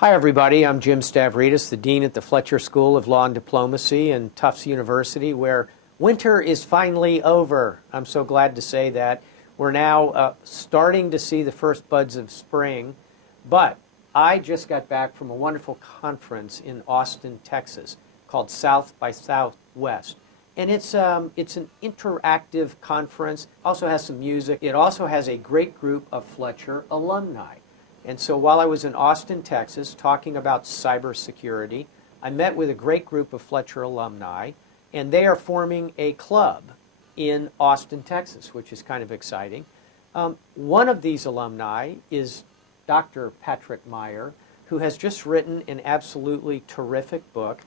Hi, everybody. I'm Jim Stavridis, the Dean at the Fletcher School of Law and Diplomacy and Tufts University, where winter is finally over. I'm so glad to say that. We're now starting to see the first buds of spring, but I just got back from a wonderful conference in Austin, Texas, called South by Southwest. And it's an interactive conference, also has some music. It also has a great group of Fletcher alumni. And so while I was in Austin, Texas, talking about cybersecurity, I met with a great group of Fletcher alumni, and they are forming a club in Austin, Texas, which is kind of exciting. One of these alumni is Dr. Patrick Meier, who has just written an absolutely terrific book,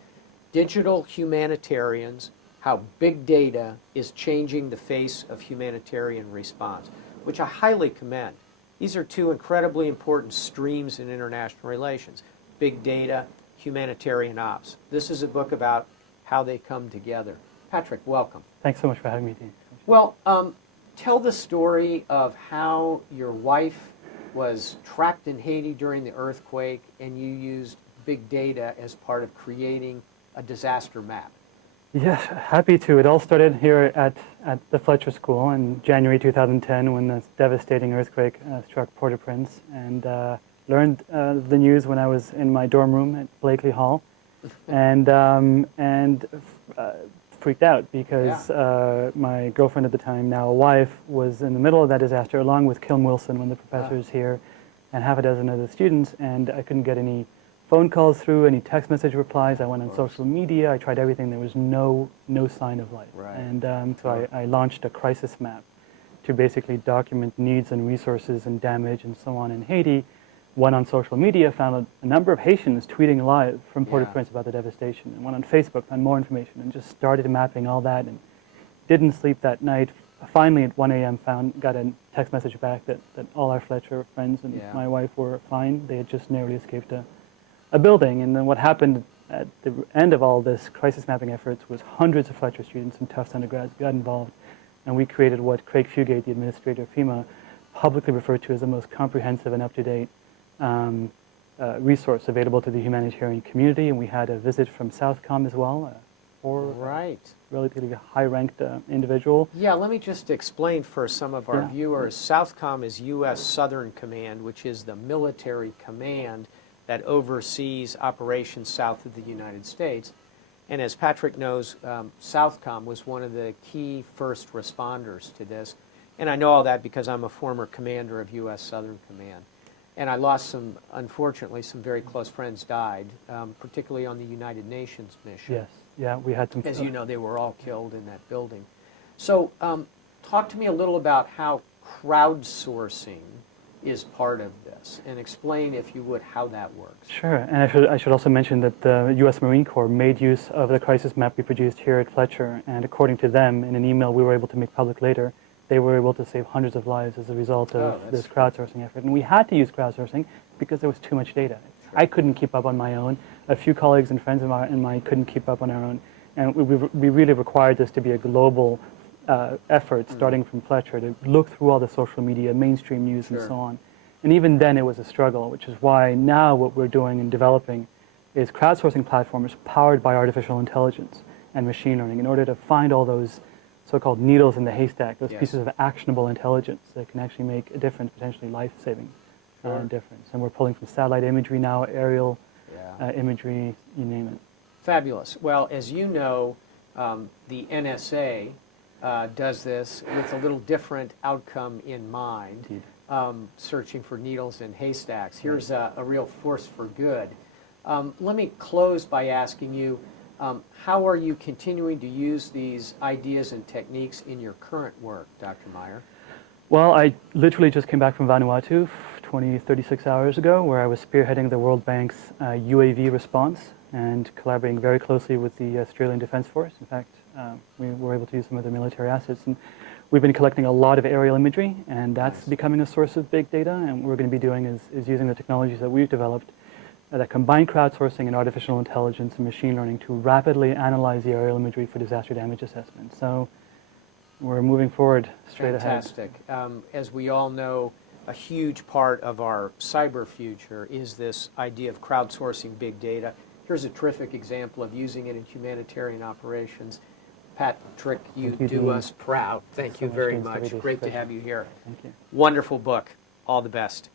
Digital Humanitarians, How Big Data is Changing the Face of Humanitarian Response, which I highly commend. These are two incredibly important streams in international relations, big data, humanitarian ops. This is a book about how they come together. Patrick, welcome. Thanks so much for having me, Dean. Well, tell the story of how your wife was trapped in Haiti during the earthquake and you used big data as part of creating a disaster map. Yeah, happy to. It all started here at the Fletcher School in January 2010 when this devastating earthquake struck Port-au-Prince, and learned the news when I was in my dorm room at Blakely Hall, and freaked out because my girlfriend at the time, now a wife, was in the middle of that disaster along with Kilm Wilson, one of the professors here, and half a dozen other students, and I couldn't get any phone calls through, any text message replies. I went on social media. I tried everything. There was no sign of life. Right. And so I launched a crisis map to basically document needs and resources and damage and so on in Haiti. Went on social media, found a number of Haitians tweeting live from Port-au-Prince about the devastation, and went on Facebook, found more information, and just started mapping all that, and didn't sleep that night. Finally, at 1 a.m., got a text message back that all our Fletcher friends and my wife were fine. They had just narrowly escaped a building. And then what happened at the end of all this crisis mapping efforts was hundreds of Fletcher students and Tufts undergrads got involved, and we created what Craig Fugate, the administrator of FEMA, publicly referred to as the most comprehensive and up-to-date resource available to the humanitarian community. And we had a visit from Southcom as well, or relatively high-ranked individual. Yeah, let me just explain for some of our viewers. Southcom is U.S. Southern Command, which is the military command that oversees operations south of the United States. And as Patrick knows, Southcom was one of the key first responders to this. And I know all that because I'm a former commander of U.S. Southern Command. And I lost unfortunately, some very close friends died, particularly on the United Nations mission. Yes, yeah, we had some. As you know, they were all killed in that building. So talk to me a little about how crowdsourcing is part of this, and explain, if you would, how that works. Sure, and I should also mention that the U.S. Marine Corps made use of the crisis map we produced here at Fletcher, and according to them, in an email we were able to make public later, they were able to save hundreds of lives as a result of this crowdsourcing effort. And we had to use crowdsourcing because there was too much data. Sure. I couldn't keep up on my own. A few colleagues and friends of mine couldn't keep up on our own. And we really required this to be a global effort, starting from Fletcher, to look through all the social media, mainstream news, and so on. And even then it was a struggle, which is why now what we're doing and developing is crowdsourcing platforms powered by artificial intelligence and machine learning in order to find all those so-called needles in the haystack, those pieces of actionable intelligence that can actually make a difference, potentially life-saving difference. And we're pulling from satellite imagery now, aerial imagery, you name it. Fabulous. Well, as you know, the NSA does this with a little different outcome in mind, searching for needles in haystacks. Here's a real force for good. Let me close by asking you, how are you continuing to use these ideas and techniques in your current work, Dr. Meier? Well, I literally just came back from Vanuatu 36 hours ago, where I was spearheading the World Bank's UAV response and collaborating very closely with the Australian Defence Force. In fact, we were able to use some of their military assets. And we've been collecting a lot of aerial imagery, and that's becoming a source of big data. And what we're going to be doing is using the technologies that we've developed that combine crowdsourcing and artificial intelligence and machine learning to rapidly analyze the aerial imagery for disaster damage assessment. So we're moving forward straight ahead. Fantastic. As we all know, a huge part of our cyber future is this idea of crowdsourcing big data. Here's a terrific example of using it in humanitarian operations. Patrick, you do Dean. us proud. Thank you so very much, much. Stavridis. Great to Pleasure. have you here. Thank you. Wonderful book. All the best.